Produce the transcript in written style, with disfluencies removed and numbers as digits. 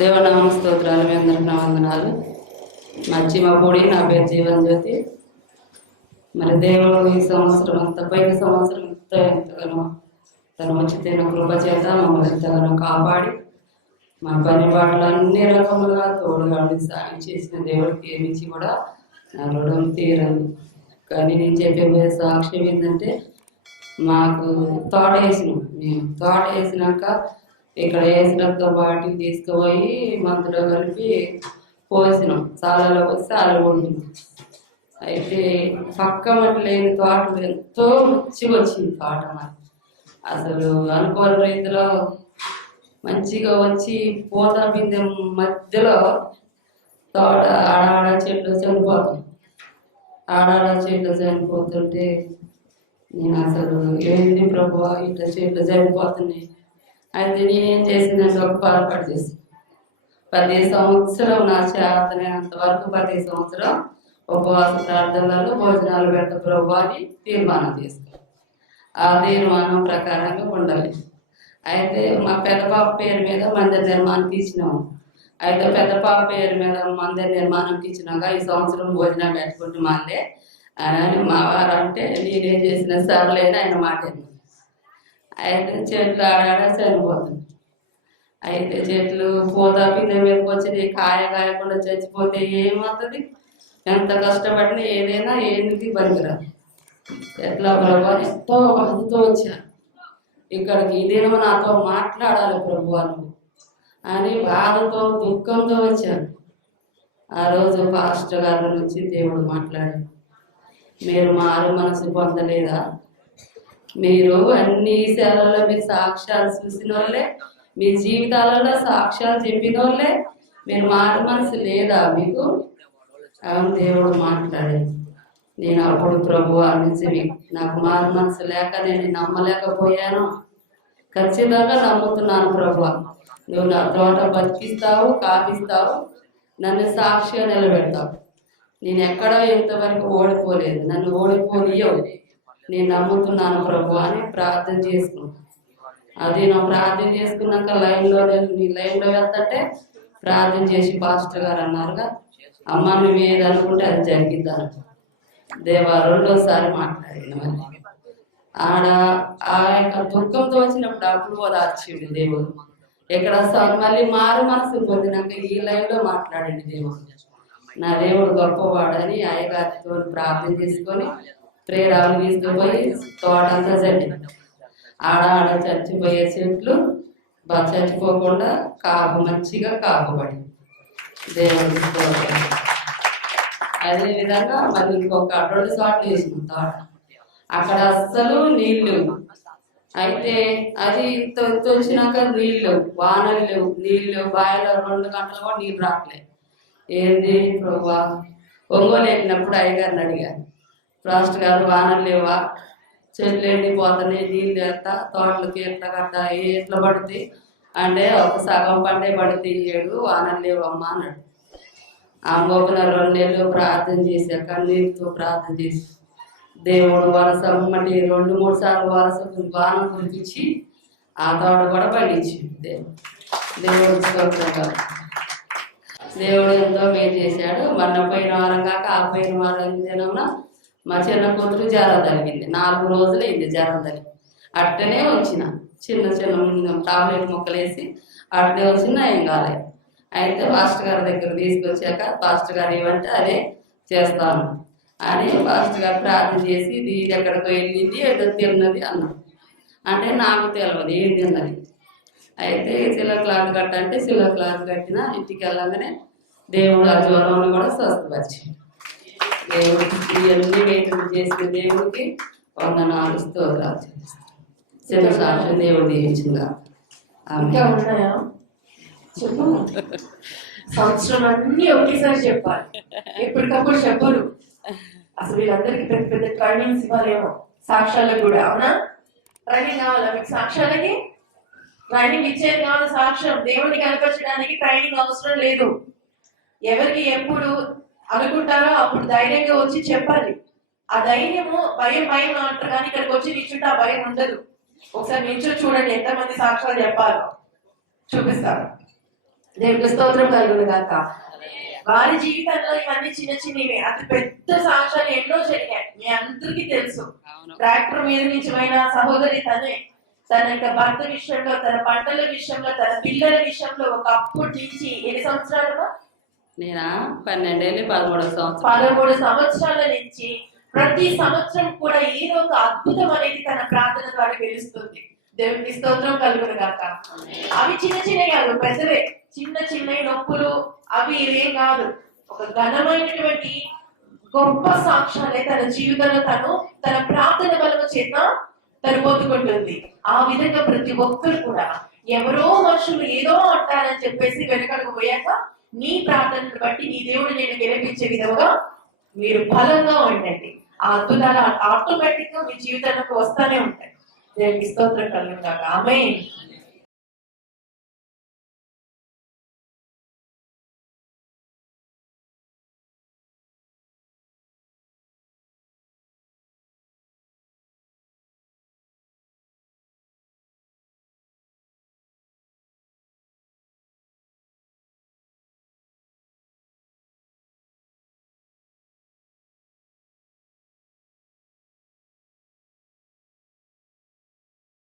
దేవనామ స్తోత్రాలు, మీ అందరికి నా వందనాలు. మా పొడి, నా పేరు జీవన్ జ్యోతి. మరి దేవుడు ఈ సంవత్సరం అంతా, పైన సంవత్సరం ఎంతగానో తను వచ్చి తిన కృప చేత మమ్మల్ని ఎంతగానో కాపాడి మా పని బాటలు అన్ని రకములుగా తోడుగా సాయం చేసిన దేవుడికి ఏమిచ్చి కూడా నా రుణం తీరదు. కానీ నేను చెప్పే సాక్ష్యం ఏంటంటే, మాకు తోట వేసినాం. మేము తోట వేసినాక ఇక్కడ వేసినతో బాటి తీసుకుపోయి మందులో కలిపి పోసినాం. చాలలో పోసి చాలా వండినాం. అయితే పక్క మట్టి లేని తోటలు ఎంతో రుచిగా వచ్చింది తోట. మరి అసలు అనుకోని రీతిలో మంచిగా వచ్చి పూత బిందె మధ్యలో తోట ఆడాడ చెట్లు చనిపోతాయి. ఆడాడ చెట్లు చనిపోతుంటే నేను అసలు ఏంటి ప్రభువా ఇట్లా చెట్లు చనిపోతున్నాయి. అయితే నేనేం చేసిందంటే ఒక పొరపాటు చేసి 10 సంవత్సరం నా చేతనేంత వరకు 10 సంవత్సరం ఉపవాస ప్రార్థనలలో భోజనాలు పెట్ట ప్రభు అని తీర్మానం చేసుకున్నాను. ఆ తీర్మానం ప్రకారంగా ఉండాలి. అయితే మా పెద్ద పాప పేరు మీద మందిర నిర్మాణానికి ఇచ్చినాము. అయితే పెద్ద పాప పేరు మీద మందిర నిర్మాణానికి ఇచ్చినాక ఈ సంవత్సరం భోజనం పెట్టుకుంటే మళ్ళీ అని మా వారు అంటే నేనేం చేసిన సర్లేని ఆయన మాట. అయితే చెట్లు ఆడాడ చనిపోతుంది. అయితే చెట్లు పూత పిందె మీదకి వచ్చి కాయ కాయకుండా చచ్చిపోతే ఏమవుతుంది? ఎంత కష్టపడినా ఏదైనా ఏంటికి పనికిరాదు. ఎట్లా ప్రభు ఎంతో బాధతో వచ్చాను ఇక్కడికి. ఇదేమో నాతో మాట్లాడాలి ప్రభు అని బాధతో దుఃఖంతో వచ్చాను. ఆ రోజు పాస్టర్ గారి నుంచి దేవుడు మాట్లాడాడు, మీరు మారు మనసు పొందలేదా? మీరు అన్ని సేవలలో మీరు సాక్ష్యాలు చూసిన వాళ్ళే, మీ జీవితాలలో సాక్ష్యాలు చెప్పిన వాళ్ళే, మీరు మారు మనసు లేదా మీకు? అవును, దేవుడు మాట్లాడాడు. నేను అప్పుడు ప్రభు నిజమే, నాకు మారు మనసు లేక నేను నమ్మలేకపోయాను. ఖచ్చితంగా నమ్ముతున్నాను ప్రభు, నువ్వు నా తోట బతికిస్తావు, కాపిస్తావు, నన్ను సాక్షిగా నిలబెడతావు. నేను ఎక్కడో ఇంతవరకు ఓడిపోలేదు, నన్ను ఓడిపోనియవు. నేను నమ్ముతున్నాను ప్రభు అని ప్రార్థన చేసుకున్నాను. అది నా ప్రార్థన చేసుకున్నాక లైన్లో వెళ్తుంటే ప్రార్థన చేసి పాస్టర్ గారు అన్నారుగా, అమ్మ నువ్వు ఏది అనుకుంటే అది జరిగిద్దాను. దేవా రెండోసారి మాట్లాడిన మళ్ళీ ఆ యొక్క దుఃఖంతో వచ్చినప్పుడు అప్పుడు ఓదార్చిండు దేవుడు. ఇక్కడ మళ్ళీ మారు మనసు పొందినాక ఈ లైన్లో మాట్లాడండి దేవుడు. నా దేవుడు గొప్పవాడని అయ్యగారితో ప్రార్థన చేసుకొని ప్రేరాలు తీసుకుపోయి తోటంతా చల్లి ఆడ చచ్చిపోయే చెట్లు చచ్చిపోకుండా మంచిగా కాపుబడి దేవుడి. అదేవిధంగా మరి ఇంకొక 2 చోట్ల వేసిన తోట, అక్కడ అస్సలు నీళ్ళు. అయితే అది వచ్చినాక నీళ్ళు, వానలు లేవు, నీళ్ళు బావిలో 2 గంటలు కూడా నీళ్ళు రావట్లేదు. ఏంది ప్రభా? ఒంగోలు వెళ్ళినప్పుడు అయ్యగారిని అడిగారు, రాష్ట్ర గారు వానలు లేవా, చెట్లు ఎండిపోతున్నాయి, నీళ్ళు ఎంత, తోటలకి ఎట్లా కట్ట ఎట్లా పడుతాయి అంటే, ఒక సగం పండే పడితే 7 వానలు లేవమ్మా అన్నాడు. ఆ మొక్కన 2 నెలలు ప్రార్థన చేసి కన్నీటితో ప్రార్థన చేసి దేవుడు వరసమ్మటి 2-3 సార్లు వరస వానం కురిపించి ఆ తోట కూడా పండించింది. దేవుడు ఎంతో మేలు చేశాడు. మొన్న పోయిన వారం కాక ఆ పోయిన వారం దినంలో మా చిన్న కూతురు జ్వరం తగిలింది. 4 రోజులు అయింది జ్వరం తగిలి. అట్టనే వచ్చిన చిన్న టాబ్లెట్ ముక్కలు వేసి అట్టనే వచ్చిన ఏం కాలేదు. అయితే పాస్టర్ గారి దగ్గర తీసుకొచ్చాక పాస్టర్ గారు ఏమంటే అదే చేస్తాను అని పాస్టర్ గారు ప్రార్థన చేసి ఇది ఎక్కడికో వెళ్ళింది ఏదో తిన్నది అన్నాడు. అంటే నాకు తెలియదు ఏం తిన్నది. అయితే సిల్వర్ క్లాత్ కట్టంటే సిల్వర్ క్లాత్ కట్టిన ఇంటికి వెళ్ళగానే దేవుడు ఆ జ్వరంలో కూడా స్వస్థపరిచింది. దేవుడికి ఇవన్నీ వేదన చేసిన దేవుడికి వందనాలు, స్తోత్రాలు చేస్తాను. చిన్న సాక్ష్యం దేవుడు దీవించిందా? ఇంకా ఉన్నాయా? చెప్పు. సంవత్సరం అన్ని ఒకేసారి చెప్పాలి, ఎప్పటికప్పుడు చెప్పరు. అసలు వీళ్ళందరికీ పెద్ద పెద్ద ట్రైనింగ్స్ ఇవ్వాలేమో, సాక్ష్యాలకు కూడా. అవునా? ట్రైనింగ్ కావాలా మీకు? సాక్ష్యాలకి ట్రైనింగ్ ఇచ్చేది కావాలి. సాక్ష్యం దేవుడిని కనపరచడానికి ట్రైనింగ్ అవసరం లేదు. ఎవరికి ఎప్పుడు అనుకుంటారో అప్పుడు ధైర్యంగా వచ్చి చెప్పాలి. ఆ ధైర్యము భయం అంటారు, కానీ ఇక్కడికి వచ్చి నిల్చుంటే ఆ భయం ఉండదు. ఒకసారి నిల్చొని చూడండి ఎంతమంది సాక్ష్యాలు చెప్పాలో చూపిస్తారు. దేవునికి స్తోత్రం కలుగును గాక. వారి జీవితంలో ఇవన్నీ చిన్న చిన్నవి, అతి పెద్ద సాక్ష్యాలు ఎన్నో జరిగాయి. మీ అందరికీ తెలుసు. ట్రాక్టర్ మీద నుంచి పోయిన సహోదరి తన యొక్క భర్త విషయంలో, తన పంటల విషయంలో, తన పిల్లల విషయంలో ఒకప్పటి నుంచి ఎన్ని సంవత్సరాలుగా, నేనా 12 13 సంవత్సరాల నుంచి ప్రతి సంవత్సరం కూడా ఏదో ఒక అద్భుతం అనేది తన ప్రార్థన ద్వారా గెలుస్తుంది. దేవునికి స్తోత్రం కలుగును గాక. అవి చిన్న చిన్నవి కాదు, పెద్దవే. చిన్న చిన్న నొప్పులు అవి ఇవేం కాదు. ఒక ఘనమైనటువంటి గొప్ప సాక్ష్యాలే తన జీవితంలో తన ప్రార్థన బలము చేత తను పొందుకుంటుంది. ఆ విధంగా ప్రతి ఒక్కరు కూడా ఎవరో మనుషులు ఏదో అంటారని చెప్పేసి వెనకడుగు పోయాక నీ ప్రార్థనను బట్టి నీ దేవుడు నేను గెలిపించే విధంగా మీరు బలంగా ఉండండి. ఆ అద్భుతాలు ఆటోమేటిక్ గా మీ జీవితంలోకి వస్తానే ఉంటాయి. దేవునికి స్తోత్రం కలుగును గాక. ఆమేన్.